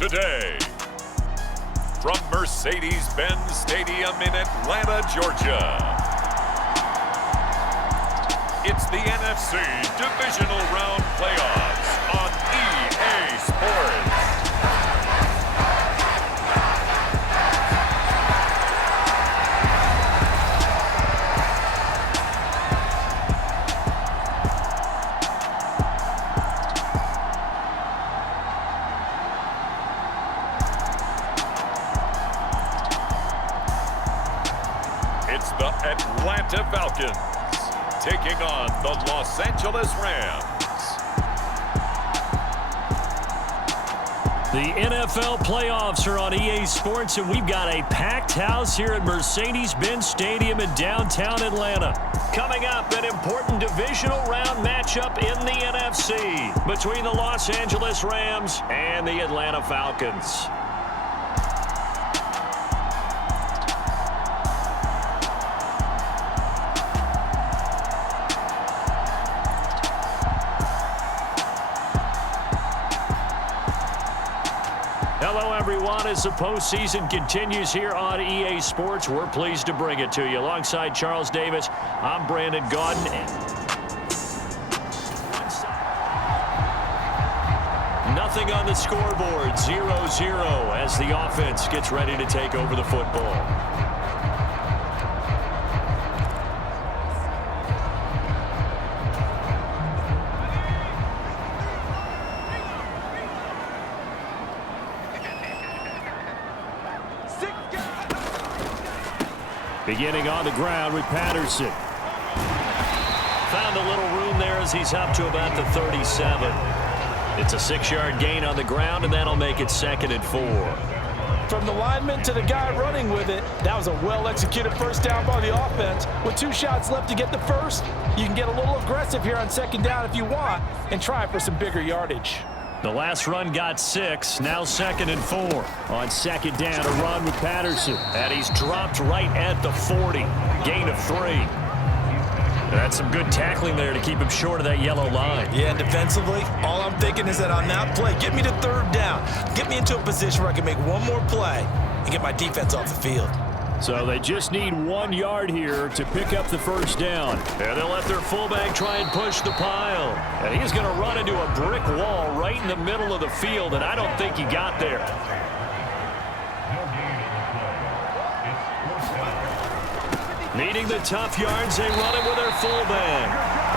today. From Mercedes-Benz Stadium in Atlanta, Georgia, it's the NFC Divisional Round Playoffs on EA Sports. It's the Atlanta Falcons taking on the Los Angeles Rams. The NFL playoffs are on EA Sports, and we've got a packed house here at Mercedes-Benz Stadium in downtown Atlanta. Coming up, an important divisional round matchup in the NFC between the Los Angeles Rams and the Atlanta Falcons. Hello, everyone. As the postseason continues here on EA Sports, we're pleased to bring it to you. Alongside Charles Davis, I'm Brandon Gaudin. Nothing on the scoreboard, 0-0 as the offense gets ready to take over the football. Beginning on the ground with Patterson. Found a little room there as he's up to about the 37. It's a 6-yard gain on the ground, and that'll make it 2nd and 4. From the lineman to the guy running with it, that was a well-executed first down by the offense. With 2 shots left to get the first, you can get a little aggressive here on 2nd down if you want and try for some bigger yardage. The last run got 6, now 2nd and 4. On 2nd down, a run with Patterson. And he's dropped right at the 40. Gain of 3. That's some good tackling there to keep him short of that yellow line. Yeah, and defensively, all I'm thinking is that on that play, get me to 3rd down. Get me into a position where I can make one more play and get my defense off the field. So they just need 1 yard here to pick up the first down. And they'll let their fullback try and push the pile. And he's going to run into a brick wall right in the middle of the field, and I don't think he got there. Needing the tough yards, they run it with their fullback.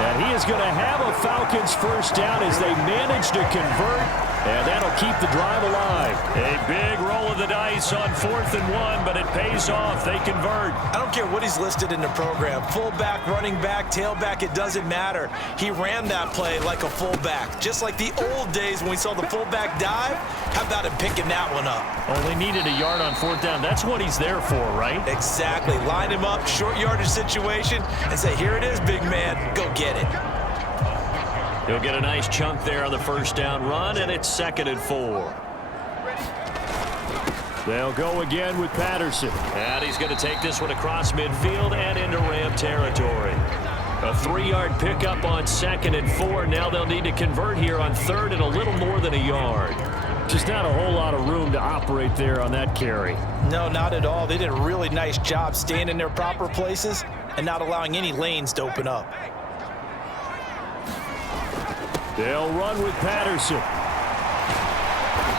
And he is going to have a Falcons first down as they manage to convert. And that'll keep the drive alive. A big roll of the dice on 4th and 1, but it pays off. They convert. I don't care what he's listed in the program. Fullback, running back, tailback, it doesn't matter. He ran that play like a fullback. Just like the old days when we saw the fullback dive. How about him picking that one up? Only needed a yard on 4th down. That's what he's there for, right? Exactly. Line him up, short yardage situation, and say, here it is, big man. Go get it. He'll get a nice chunk there on the first down run, and it's 2nd and 4. They'll go again with Patterson. And he's going to take this one across midfield and into Ram territory. A 3-yard pickup on 2nd and 4. Now they'll need to convert here on 3rd and a little more than a yard. Just not a whole lot of room to operate there on that carry. No, not at all. They did a really nice job staying in their proper places and not allowing any lanes to open up. They'll run with Patterson.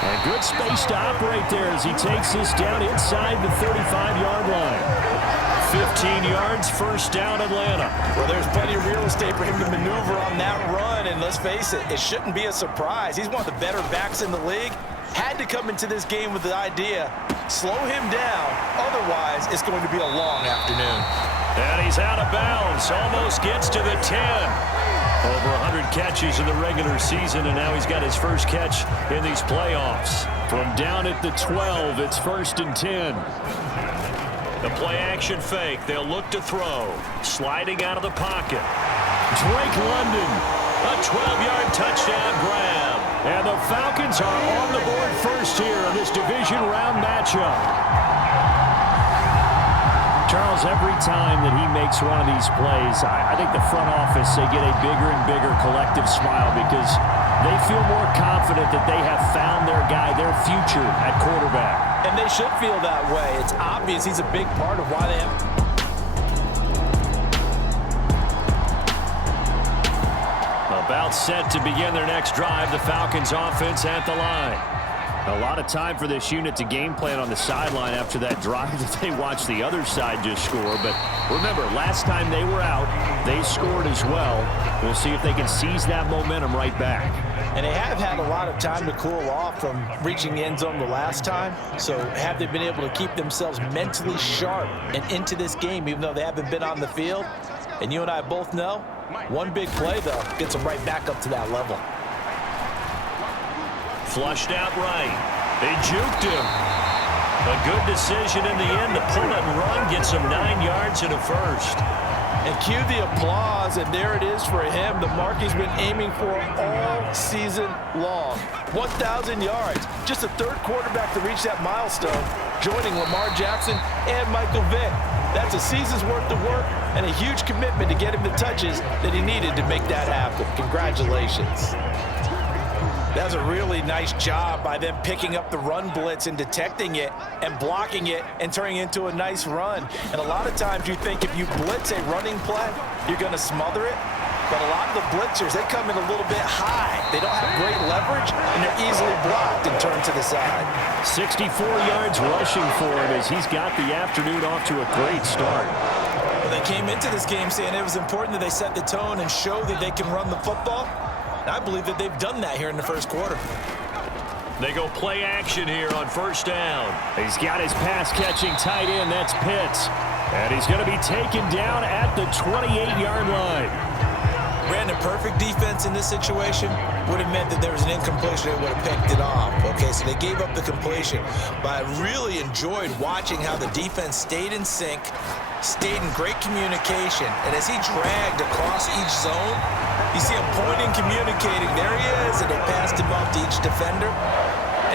And good space to operate there as he takes this down inside the 35-yard line. 15 yards, first down Atlanta. Well, there's plenty of real estate for him to maneuver on that run, and let's face it, it shouldn't be a surprise. He's one of the better backs in the league. Had to come into this game with the idea, slow him down, otherwise it's going to be a long afternoon. And he's out of bounds, almost gets to the 10. Over 100 catches in the regular season, and now he's got his first catch in these playoffs. From down at the 12, it's 1st and 10. The play-action fake. They'll look to throw. Sliding out of the pocket. Drake London. A 12-yard touchdown grab. And the Falcons are on the board first here in this division round matchup. Charles, every time that he makes one of these plays, I think the front office, they get a bigger and bigger collective smile because they feel more confident that they have found their guy, their future at quarterback. And they should feel that way. It's obvious he's a big part of why they have... About set to begin their next drive, the Falcons offense at the line. A lot of time for this unit to game plan on the sideline after that drive that they watched the other side just score. But remember, last time they were out, they scored as well. We'll see if they can seize that momentum right back. And they have had a lot of time to cool off from reaching the end zone the last time. So have they been able to keep themselves mentally sharp and into this game, even though they haven't been on the field? And you and I both know, one big play, though, gets them right back up to that level. Flushed out right. They juked him. A good decision in the end to pull it and run, gets him 9 yards and a first. And cue the applause, and there it is for him. The mark he's been aiming for all season long. 1,000 yards. Just the third quarterback to reach that milestone, joining Lamar Jackson and Michael Vick. That's a season's worth of work and a huge commitment to get him the touches that he needed to make that happen. Congratulations. That was a really nice job by them picking up the run blitz and detecting it and blocking it and turning it into a nice run. And a lot of times you think if you blitz a running play, you're going to smother it. But a lot of the blitzers, they come in a little bit high. They don't have great leverage, and they're easily blocked and turned to the side. 64 yards rushing for him as he's got the afternoon off to a great start. Well, they came into this game saying it was important that they set the tone and show that they can run the football. And I believe that they've done that here in the first quarter. They go play action here on first down. He's got his pass-catching tight end. That's Pitts. And he's going to be taken down at the 28-yard line. Brandon, perfect defense in this situation would have meant that there was an incompletion. They would have picked it off. Okay, so they gave up the completion. But I really enjoyed watching how the defense stayed in sync, stayed in great communication. And as he dragged across each zone, you see him pointing, communicating. There he is, and they passed him off to each defender.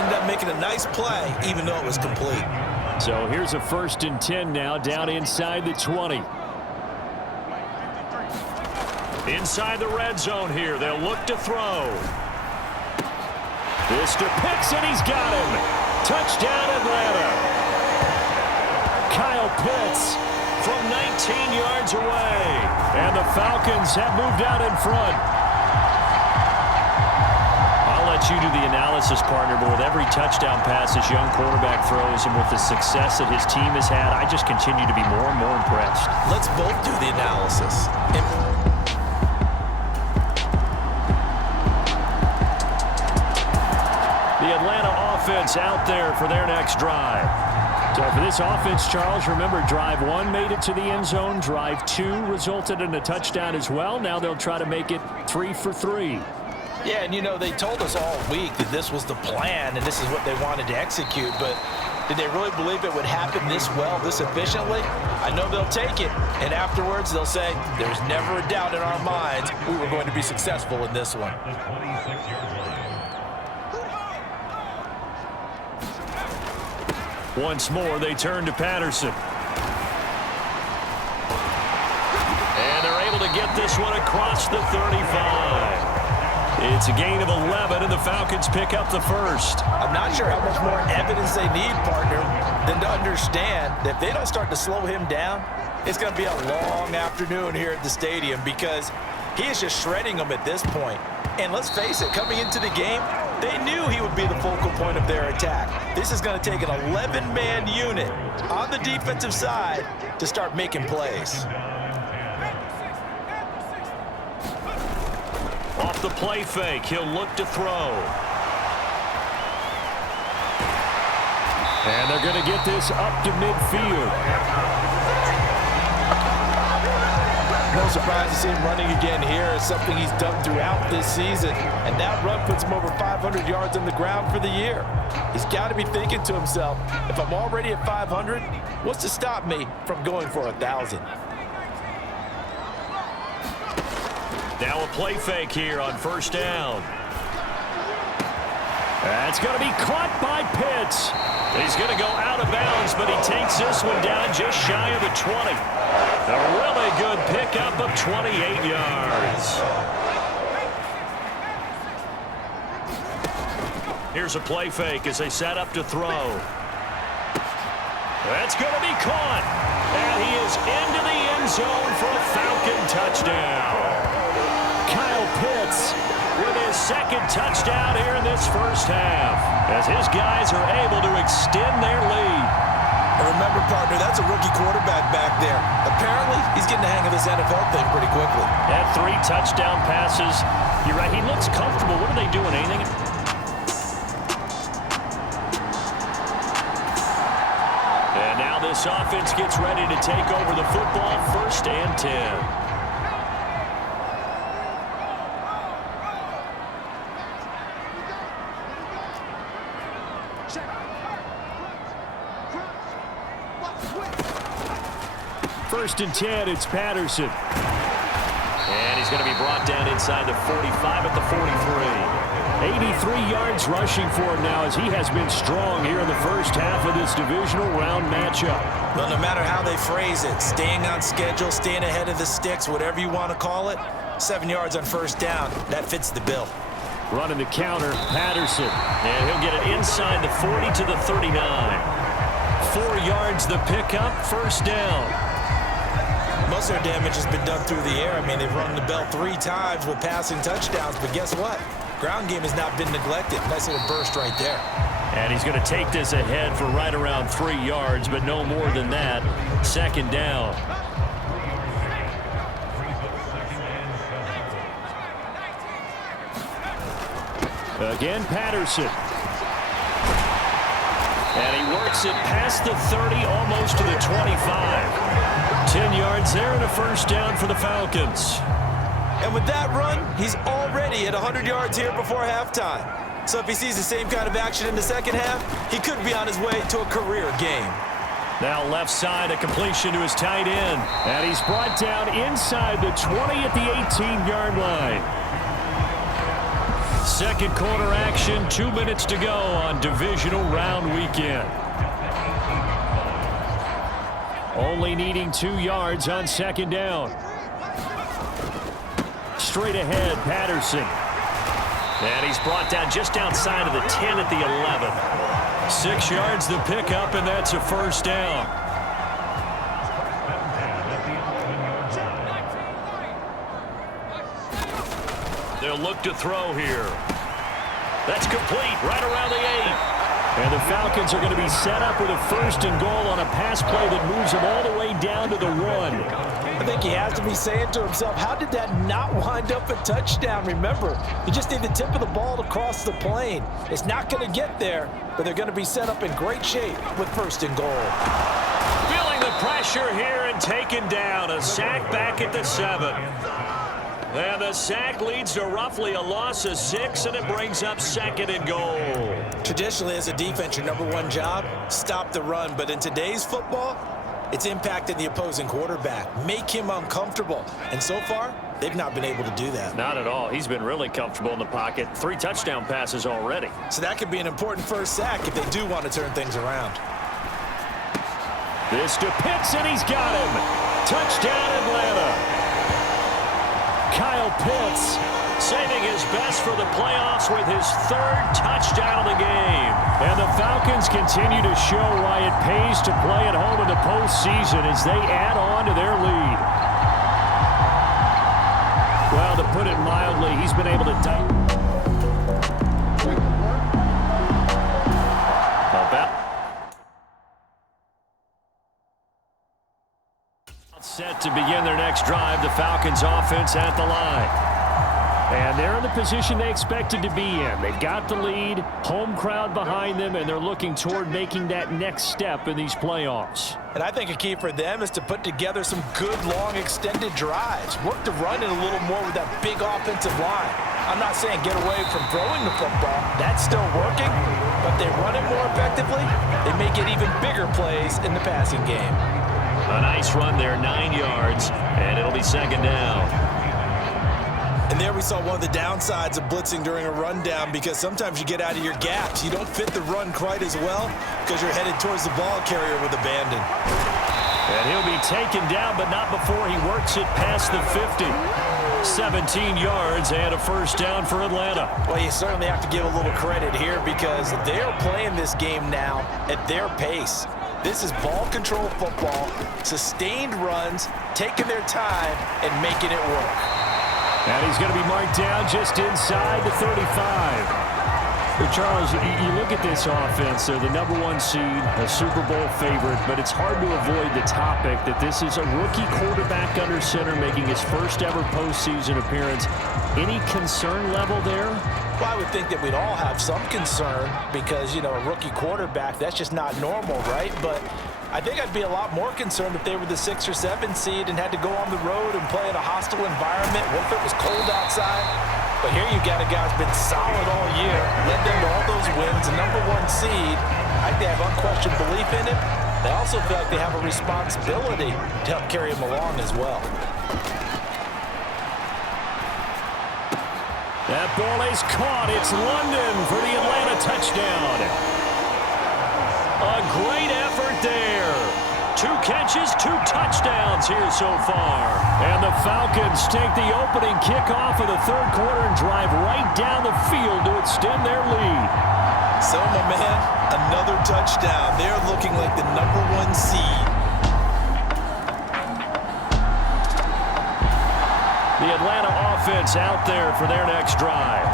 Ended up making a nice play, even though it was complete. So here's a 1st and 10 now, down inside the 20. Inside the red zone here, they'll look to throw. This to Pitts, and he's got him. Touchdown, Atlanta. Kyle Pitts from 19 yards away. And the Falcons have moved out in front. I'll let you do the analysis, partner, but with every touchdown pass this young quarterback throws and with the success that his team has had, I just continue to be more and more impressed. Let's both do the analysis. The Atlanta offense out there for their next drive. So for this offense, Charles, remember, drive 1 made it to the end zone. Drive 2 resulted in a touchdown as well. Now they'll try to make it 3 for 3. Yeah, and you know, they told us all week that this was the plan and this is what they wanted to execute, but did they really believe it would happen this well, this efficiently? I know they'll take it, and afterwards they'll say, there's never a doubt in our minds we were going to be successful in this one. Once more, they turn to Patterson. And they're able to get this one across the 35. It's a gain of 11, and the Falcons pick up the first. I'm not sure how much more evidence they need, partner, than to understand that if they don't start to slow him down, it's going to be a long afternoon here at the stadium because he is just shredding them at this point. And let's face it, coming into the game, they knew he would be the focal point of their attack. This is going to take an 11-man unit on the defensive side to start making plays. Off the play fake, he'll look to throw. And they're going to get this up to midfield. No surprise to see him running again here. It's something he's done throughout this season. And that run puts him over 500 yards on the ground for the year. He's got to be thinking to himself, if I'm already at 500, what's to stop me from going for 1,000? Now a play fake here on first down. That's going to be caught by Pitts. He's going to go out of bounds, but he takes this one down just shy of the 20. A really good pickup of 28 yards. Here's a play fake as they set up to throw. That's going to be caught. And he is into the end zone for a Falcon touchdown. Kyle Pitts with his second touchdown here in this first half, as his guys are able to extend their lead. And remember, partner, that's a rookie quarterback back there. Apparently, he's getting the hang of this NFL thing pretty quickly. Had 3 touchdown passes. You're right, he looks comfortable. What are they doing? Anything? And now this offense gets ready to take over the football, 1st and 10. First and 10, it's Patterson. And he's going to be brought down inside the 45 at the 43. 83 yards rushing for him now, as he has been strong here in the first half of this divisional round matchup. Well, no matter how they phrase it, staying on schedule, staying ahead of the sticks, whatever you want to call it, 7 yards on first down, that fits the bill. Running the counter, Patterson. And he'll get it inside the 40 to the 39. 4 yards the pickup, first down. Most of their damage has been done through the air. I mean, they've rung the bell 3 times with passing touchdowns, but guess what? Ground game has not been neglected. Nice little burst right there. And he's going to take this ahead for right around 3 yards, but no more than that. Second down. Again, Patterson. And he works it past the 30, almost to the 25. 10 yards there and a first down for the Falcons. And with that run, he's already at 100 yards here before halftime. So if he sees the same kind of action in the second half, he could be on his way to a career game. Now left side, a completion to his tight end. And he's brought down inside the 20 at the 18-yard line. Second quarter action, 2 minutes to go on divisional round weekend. Only needing 2 yards on second down. Straight ahead, Patterson. And he's brought down just outside of the 10 at the 11. 6 yards the pickup, and that's a first down. They'll look to throw here. That's complete, right around the 8. And the Falcons are going to be set up with a first and goal on a pass play that moves them all the way down to the 1. I think he has to be saying to himself, how did that not wind up a touchdown? Remember, you just need the tip of the ball to cross the plane. It's not going to get there, but they're going to be set up in great shape with first and goal. Feeling the pressure here and taken down. A sack back at the 7. And the sack leads to roughly a loss of 6, and it brings up second and goal. Traditionally, as a defense, your number one job, stop the run. But in today's football, it's impacting the opposing quarterback. Make him uncomfortable. And so far, they've not been able to do that. Not at all. He's been really comfortable in the pocket. 3 touchdown passes already. So that could be an important first sack if they do want to turn things around. This to Pitts, and he's got him. Touchdown, Atlanta. Kyle Pitts saving his best for the playoffs with his 3rd touchdown of the game. And the Falcons continue to show why it pays to play at home in the postseason as they add on to their lead. Well, to put it mildly, he's been able to set to begin their next drive, the Falcons offense at the line. And they're in the position they expected to be in. They've got the lead, home crowd behind them, and they're looking toward making that next step in these playoffs. And I think a key for them is to put together some good, long, extended drives. Work the run in a little more with that big offensive line. I'm not saying get away from throwing the football. That's still working. But they run it more effectively, they may get even bigger plays in the passing game. A nice run there, 9 yards, and it'll be second down. And there we saw one of the downsides of blitzing during a rundown, because sometimes you get out of your gaps. You don't fit the run quite as well because you're headed towards the ball carrier with abandon. And he'll be taken down, but not before he works it past the 50. 17 yards and a first down for Atlanta. Well, you certainly have to give a little credit here because they're playing this game now at their pace. This is ball control football, sustained runs, taking their time and making it work. And he's going to be marked down just inside the 35. But Charles, you look at this offense, they're the #1 seed, a Super Bowl favorite, but it's hard to avoid the topic that this is a rookie quarterback under center making his first ever postseason appearance. Any concern level there? Well, I would think that we'd all have some concern because, you know, a rookie quarterback, that's just not normal, right? But I think I'd be a lot more concerned if they were the 6 or 7 seed and had to go on the road and play in a hostile environment. What if it was cold outside? But here you got a guy who's been solid all year, led them to all those wins, a #1 seed. I think they have unquestioned belief in him. They also feel like they have a responsibility to help carry him along as well. That ball is caught. It's London for the Atlanta touchdown. A great effort there. 2 catches, 2 touchdowns here so far. And the Falcons take the opening kickoff of the 3rd quarter and drive right down the field to extend their lead. So, my man, another touchdown. They're looking like the #1 seed. The Atlanta offense out there for their next drive.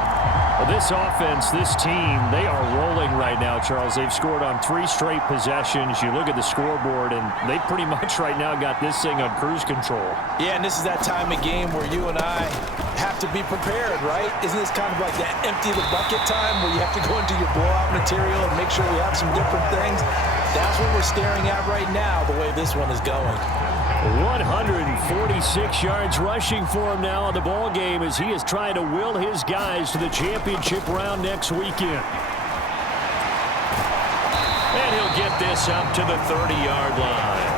Well, this offense, this team, they are rolling right now, Charles. They've scored on 3 straight possessions. You look at the scoreboard, and they pretty much right now got this thing on cruise control. Yeah, and this is that time of game where you and I have to be prepared, right? Isn't this kind of like that empty the bucket time where you have to go into your blowout material and make sure we have some different things? That's what we're staring at right now, the way this one is going. 146 yards rushing for him now in the ball game as he is trying to will his guys to the championship round next weekend. And he'll get this up to the 30-yard line.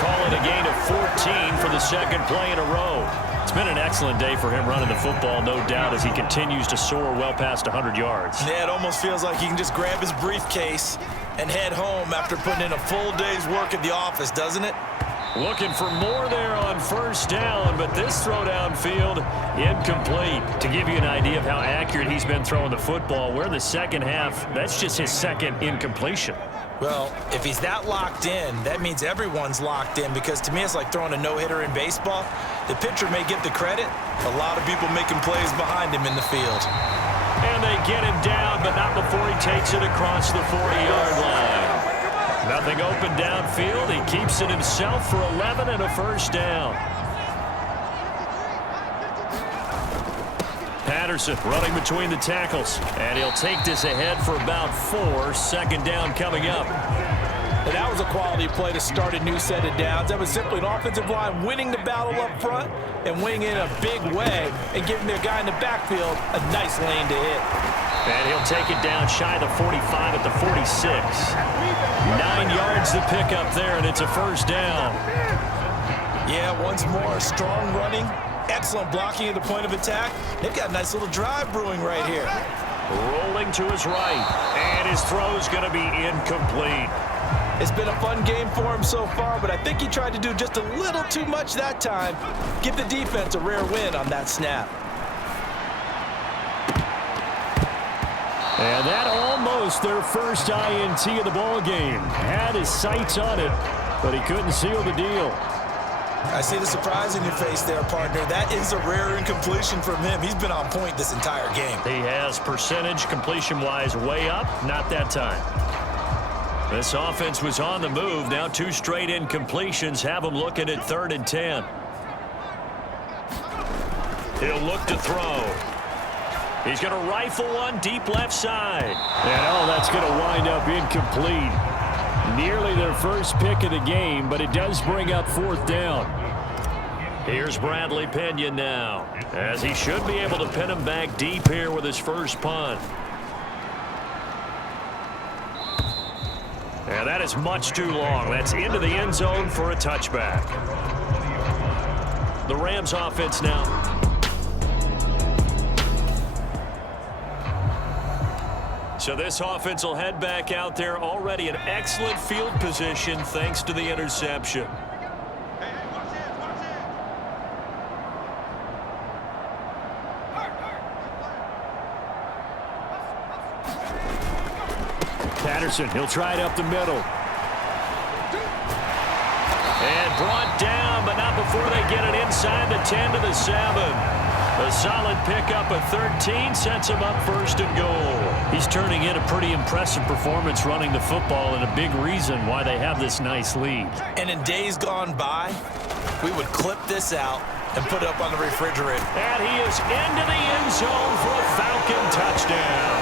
Call it a gain of 14 for the 2nd play in a row. It's been an excellent day for him running the football, no doubt, as he continues to soar well past 100 yards. Yeah, it almost feels like he can just grab his briefcase and head home after putting in a full day's work at the office, doesn't it? Looking for more there on 1st down, but this throw downfield incomplete. To give you an idea of how accurate he's been throwing the football, we're in the 2nd half. That's just his 2nd incompletion. Well, if he's that locked in, that means everyone's locked in because to me it's like throwing a no-hitter in baseball. The pitcher may get the credit. A lot of people making plays behind him in the field. And they get him down, but not before he takes it across the 40-yard line. Nothing open downfield. He keeps it himself for 11 and a first down. Patterson running between the tackles. And he'll take this ahead for about 4. 2nd down coming up. And that was a quality play to start a new set of downs. That was simply an offensive line winning the battle up front and winning in a big way and giving their guy in the backfield a nice lane to hit. And he'll take it down shy of the 45 at the 46. 9 yards to pick up there, and it's a first down. Yeah, once more, strong running, excellent blocking at the point of attack. They've got a nice little drive brewing right here. Rolling to his right, and his throw's going to be incomplete. It's been a fun game for him so far, but I think he tried to do just a little too much that time. Give the defense a rare win on that snap. And that almost their first INT of the ball game. Had his sights on it, but he couldn't seal the deal. I see the surprise in your face there, partner. That is a rare incompletion from him. He's been on point this entire game. He has percentage completion-wise way up, not that time. This offense was on the move. Now 2 straight incompletions have him looking at 3rd and 10. He'll look to throw. He's going to rifle one deep left side. And that's going to wind up incomplete. Nearly their first pick of the game, but it does bring up 4th down. Here's Bradley Pinion now, as he should be able to pin him back deep here with his first punt. And that is much too long. That's into the end zone for a touchback. The Rams offense now. So this offense will head back out there, already in excellent field position thanks to the interception. Patterson, he'll try it up the middle. And brought down, but not before they get it inside the 10 to the 7. A solid pickup of 13 sets him up first and goal. He's turning in a pretty impressive performance running the football, and a big reason why they have this nice lead. And in days gone by, we would clip this out and put it up on the refrigerator. And he is into the end zone for a Falcon touchdown.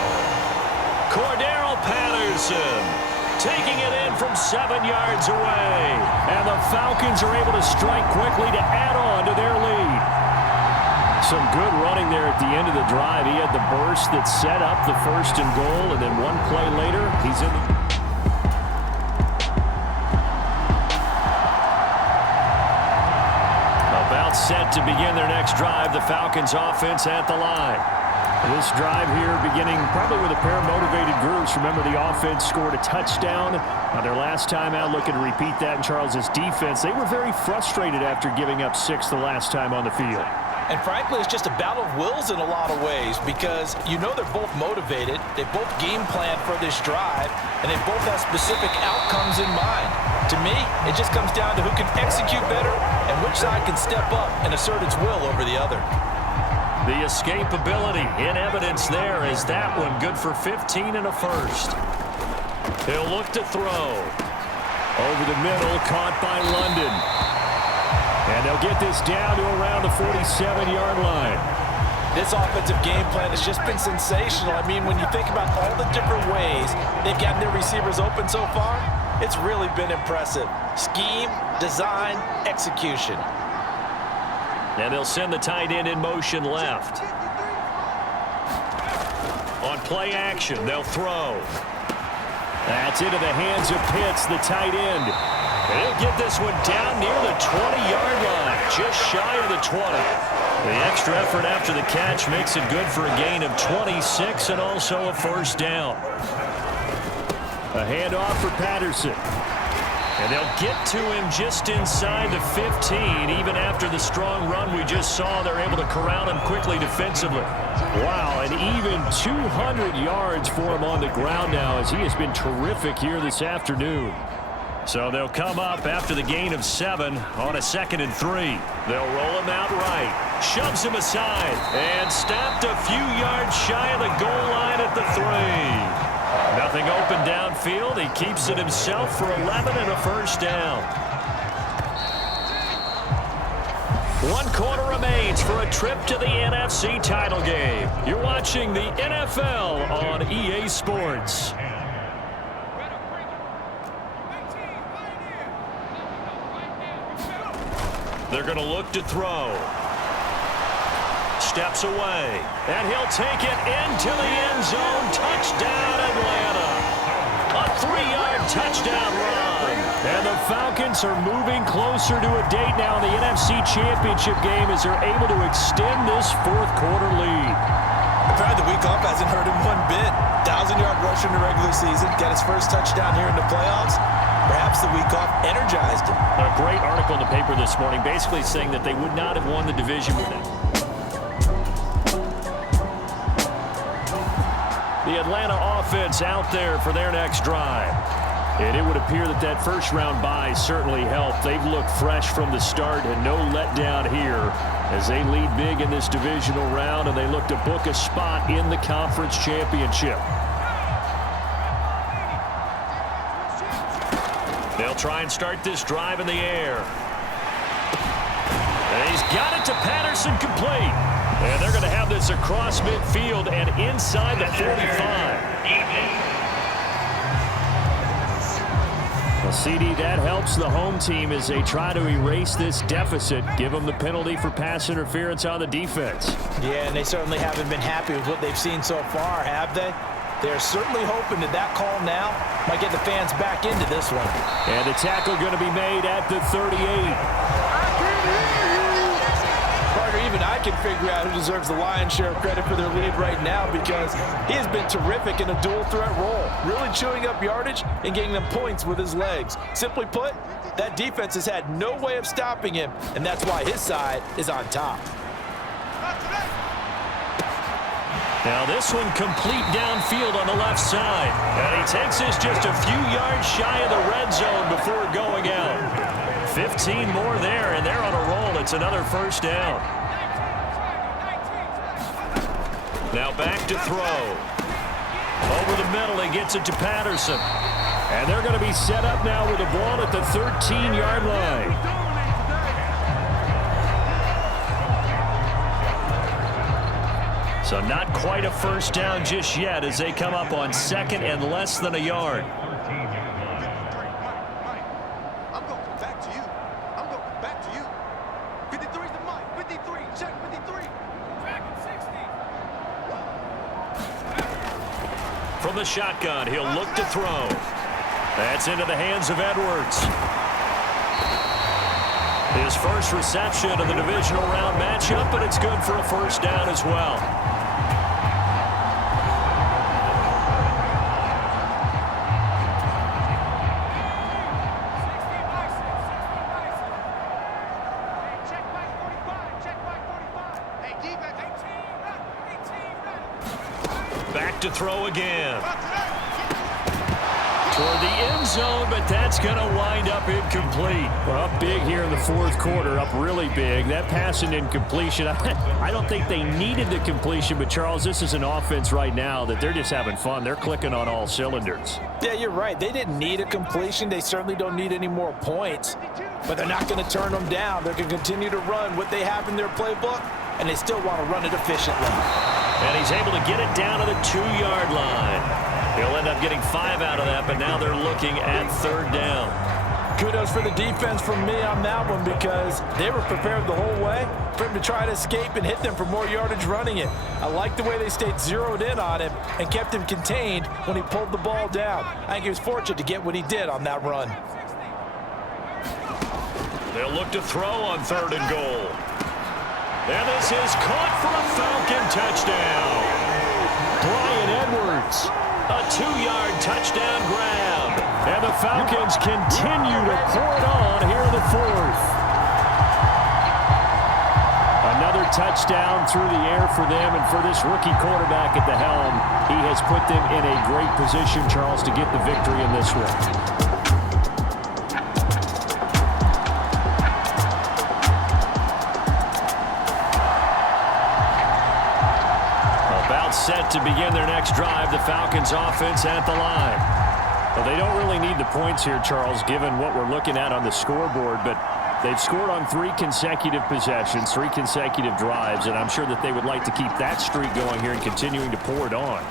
Cordero Patterson taking it in from 7 yards away. And the Falcons are able to strike quickly to add on to their lead. Some good running there at the end of the drive. He had the burst that set up the first and goal, and then one play later, he's in the... About set to begin their next drive, the Falcons offense at the line. This drive here beginning probably with a pair of motivated groups. Remember, the offense scored a touchdown their last time out, looking to repeat that in Charles's defense. They were very frustrated after giving up 6 the last time on the field. And frankly, it's just a battle of wills in a lot of ways because you know they're both motivated, they both game plan for this drive, and they both have specific outcomes in mind. To me, it just comes down to who can execute better and which side can step up and assert its will over the other. The escapability in evidence there is that one good for 15 and a first. He'll look to throw. Over the middle, caught by London. And they'll get this down to around the 47-yard line. This offensive game plan has just been sensational. I mean, when you think about all the different ways they've gotten their receivers open so far, it's really been impressive. Scheme, design, execution. And they'll send the tight end in motion left. On play action, they'll throw. That's into the hands of Pitts, the tight end. And he'll get this one down near the 20-yard line, just shy of the 20. The extra effort after the catch makes it good for a gain of 26 and also a first down. A handoff for Patterson. And they'll get to him just inside the 15. Even after the strong run we just saw, they're able to corral him quickly defensively. Wow, and even 200 yards for him on the ground now as he has been terrific here this afternoon. So they'll come up after the gain of 7 on a 2nd and 3. They'll roll him out right. Shoves him aside. And stopped a few yards shy of the goal line at the 3. Nothing open downfield. He keeps it himself for 11 and a first down. 1 quarter remains for a trip to the NFC title game. You're watching the NFL on EA Sports. They're going to look to throw. Steps away. And he'll take it into the end zone. Touchdown, Atlanta. A 3-yard touchdown run. And the Falcons are moving closer to a date now in the NFC Championship game as they're able to extend this 4th quarter lead. Apparently the week off hasn't hurt him one bit. 1,000-yard rush in the regular season. Got his first touchdown here in the playoffs. Perhaps the week off energized him. A great article in the paper this morning basically saying that they would not have won the division with that. The Atlanta offense out there for their next drive. And it would appear that that first-round bye certainly helped. They've looked fresh from the start and no letdown here as they lead big in this divisional round and they look to book a spot in the conference championship. They'll try and start this drive in the air. And he's got it to Patterson complete. And they're going to have this across midfield and inside the 45. Well, CD, that helps the home team as they try to erase this deficit. Give them the penalty for pass interference on the defense. Yeah, and they certainly haven't been happy with what they've seen so far, have they? They're certainly hoping that that call now might get the fans back into this one. And the tackle going to be made at the 38. Even I can figure out who deserves the lion's share of credit for their lead right now because he has been terrific in a dual threat role, really chewing up yardage and getting them points with his legs. Simply put, that defense has had no way of stopping him, and that's why his side is on top. Now this one complete downfield on the left side. And he takes this just a few yards shy of the red zone before going out. 15 more there, and they're on a roll. It's another first down. Now back to throw. Over the middle, he gets it to Patterson. And they're going to be set up now with the ball at the 13-yard line. So not quite a first down just yet as they come up on second and less than a yard. I'm going back to you. I'm going back to you. 53 is the mic. 53. Check 53. Back at 60. From the shotgun, he'll look to throw. That's into the hands of Edwards. His first reception of the divisional round matchup, but it's good for a first down as well. Back to throw again. Toward the end zone, but that's going to wind up incomplete. Well, up big here in the fourth quarter, up really big. That pass and incompletion, I don't think they needed the completion, but Charles, this is an offense right now that they're just having fun. They're clicking on all cylinders. Yeah, you're right. They didn't need a completion. They certainly don't need any more points, but they're not going to turn them down. They're going to continue to run what they have in their playbook, and they still want to run it efficiently. And he's able to get it down to the 2-yard line. He'll end up getting 5 out of that, but now they're looking at third down. Kudos for the defense from me on that one because they were prepared the whole way for him to try to escape and hit them for more yardage running it. I like the way they stayed zeroed in on him and kept him contained when he pulled the ball down. I think he was fortunate to get what he did on that run. They'll look to throw on third and goal. And this is caught for a Falcon touchdown. Brian Edwards, a 2-yard touchdown grab. And the Falcons continue to pour it on here in the fourth. Another touchdown through the air for them, and for this rookie quarterback at the helm, he has put them in a great position, Charles, to get the victory in this one. Set to begin their next drive, the Falcons offense at the line. Well, they don't really need the points here, Charles, given what we're looking at on the scoreboard, but they've scored on 3 consecutive possessions, 3 consecutive drives, and I'm sure that they would like to keep that streak going here and continuing to pour it on.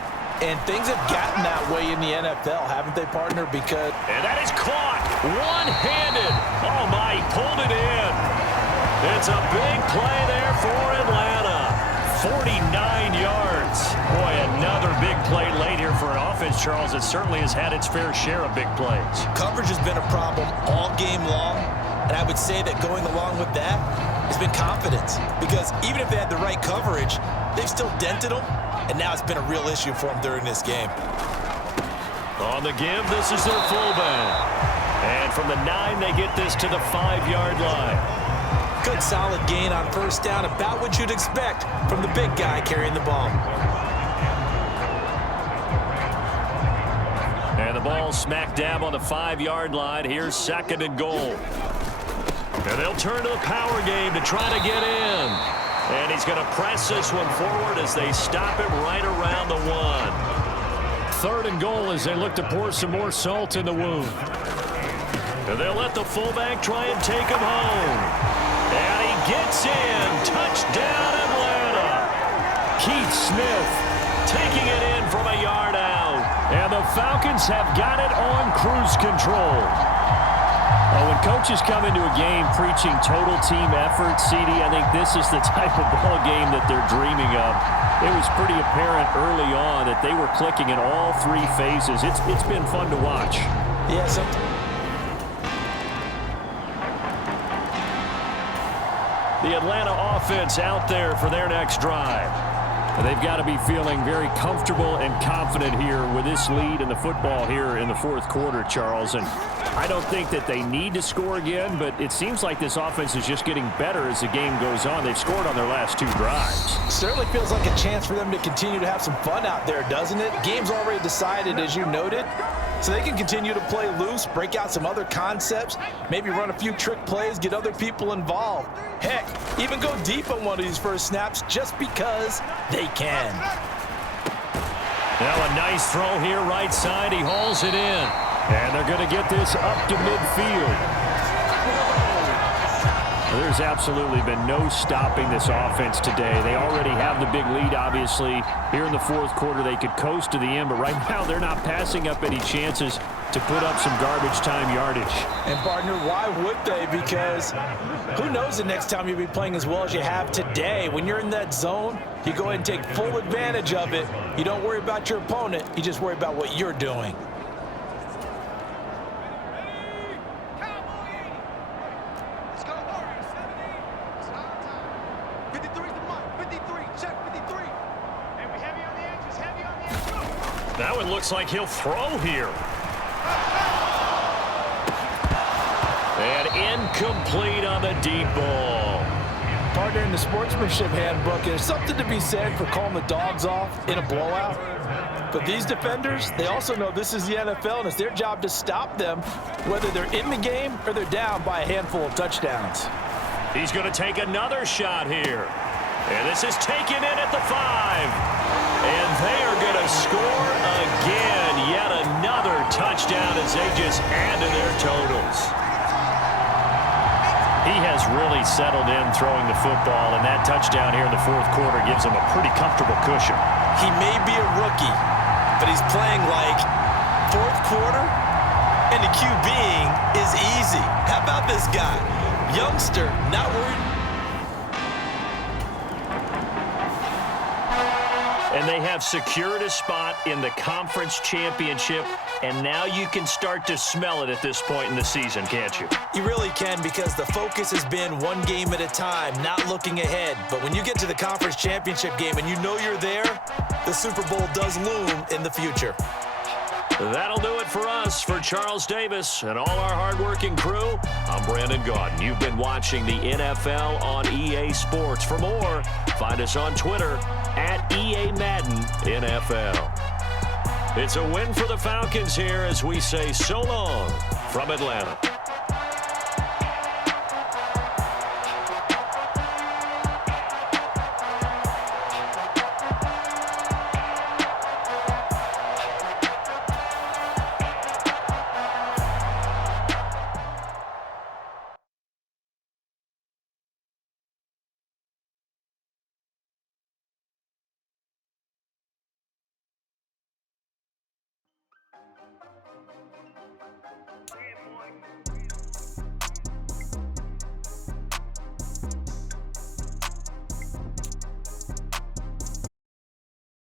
And things have gotten that way in the NFL, haven't they, partner? Because... And that is caught one-handed. Oh, my, he pulled it in. It's a big play there for Atlanta. 49 yards. Boy, another big play late here for an offense, Charles, that certainly has had its fair share of big plays. Coverage has been a problem all game long, and I would say that going along with that has been confidence. Because even if they had the right coverage, they've still dented them, and now it's been a real issue for them during this game. On the give, this is their fullback. And from the 9, they get this to the 5-yard line. Good solid gain on first down, about what you'd expect from the big guy carrying the ball. And the ball smack dab on the 5-yard line. Here's second and goal. And they'll turn to the power game to try to get in. And he's going to press this one forward as they stop him right around the 1. Third and goal as they look to pour some more salt in the wound. And they'll let the fullback try and take him home. And he gets in. Touchdown, Atlanta. Keith Smith Taking it in from a yard out. And the Falcons have got it on cruise control. When coaches come into a game preaching total team effort, CD, I think this is the type of ball game that they're dreaming of. It was pretty apparent early on that they were clicking in all 3 phases. It's been fun to watch. Yes. The Atlanta offense out there for their next drive. They've got to be feeling very comfortable and confident here with this lead in the football here in the fourth quarter, Charles. And I don't think that they need to score again, but it seems like this offense is just getting better as the game goes on. They've scored on their last 2 drives. Certainly feels like a chance for them to continue to have some fun out there, doesn't it? Game's already decided, as you noted, so they can continue to play loose, break out some other concepts, maybe run a few trick plays, get other people involved. Heck, even go deep on one of these first snaps just because they can. Now a nice throw here right side. He hauls it in. And they're going to get this up to midfield. There's absolutely been no stopping this offense today. They already have the big lead, obviously. Here in the fourth quarter, they could coast to the end, but right now they're not passing up any chances to put up some garbage time yardage. And, partner, why would they? Because who knows the next time you'll be playing as well as you have today. When you're in that zone, you go ahead and take full advantage of it. You don't worry about your opponent. You just worry about what you're doing. That one looks like he'll throw here. And incomplete on the deep ball. Partner, in the sportsmanship handbook, there's something to be said for calling the dogs off in a blowout. But these defenders, they also know this is the NFL, and it's their job to stop them, whether they're in the game or they're down by a handful of touchdowns. He's going to take another shot here. And this is taken in at the 5. And they are going to score again. Yet another touchdown as they just add to their totals. He has really settled in throwing the football, and that touchdown here in the fourth quarter gives him a pretty comfortable cushion. He may be a rookie, but he's playing like fourth quarter, and the QBing is easy. How about this guy? Youngster, not worried. And they have secured a spot in the conference championship, and now you can start to smell it at this point in the season, can't you? You really can, because the focus has been one game at a time, not looking ahead. But when you get to the conference championship game and you know you're there, the Super Bowl does loom in the future. That'll do it for us. For Charles Davis and all our hardworking crew, I'm Brandon Gaudin. You've been watching the NFL on EA Sports. For more, find us on Twitter at EA Madden NFL. It's a win for the Falcons here as we say so long from Atlanta.